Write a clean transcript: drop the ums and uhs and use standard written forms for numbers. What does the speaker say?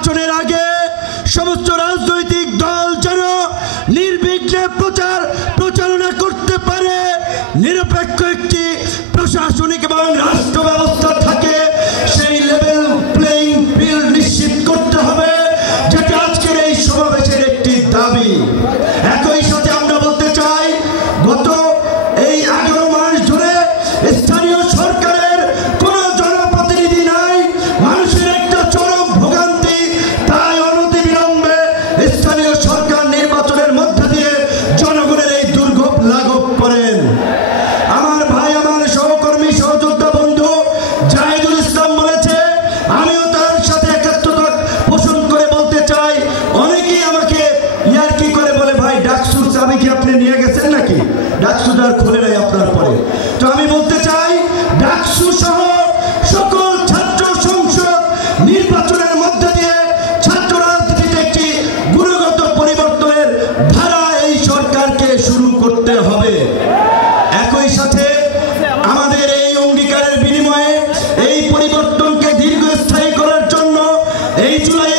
নির্বাচনের আগে সমস্ত রাজনৈতিক দল যেন নির্বিঘ্নে প্রচারণা করতে পারে, নিরপেক্ষ একটি প্রশাসনিক এবং রাষ্ট্র ব্যবস্থা থাকে, সেই লেভেল প্লেইং ফিল্ড নিশ্চিত করতে হবে, যেটা আজকের এই সমাবেশের একটি দাবি। একই সাথে আমরা বলতে চাই, গত এই 11 মাস ধরে স্থানীয় সরকারের কোনো জনপ্রতিনিধি নাই, মানুষের একটা চরম ভোগান্তি। তাই অনতিবিলম্বে স্থানীয় সরকার নির্বাচনের মধ্য দিয়ে জনগণের এই দুর্ভোগ লাঘব করেন। আমার ভাই, আমার সহকর্মী, সহযোদ্ধা বন্ধু জাহিদুল ইসলাম বলেছে, আমিও তার সাথে একাত্মতা পোষণ করে বলতে চাই। অনেকেই আমাকে ইয়ার্কি করে বলে, ভাই ডাকসুর চাবি কি আপনি নিয়ে গেছেন নাকি? ডাকসু আর খুলে নাই আপনার পরে। তো আমি বলতে চাই, ডাকসু সহ সকল ছাত্র সংসদ নির্বাচনের মধ্যে দিয়ে ছাত্র রাজনীতিতে একটি গুণগত পরিবর্তনের ধারা এই সরকারকে শুরু করতে হবে। একই সাথে আমাদের এই অঙ্গীকারের বিনিময়ে এই পরিবর্তনকে দীর্ঘস্থায়ী করার জন্য এই জুলাই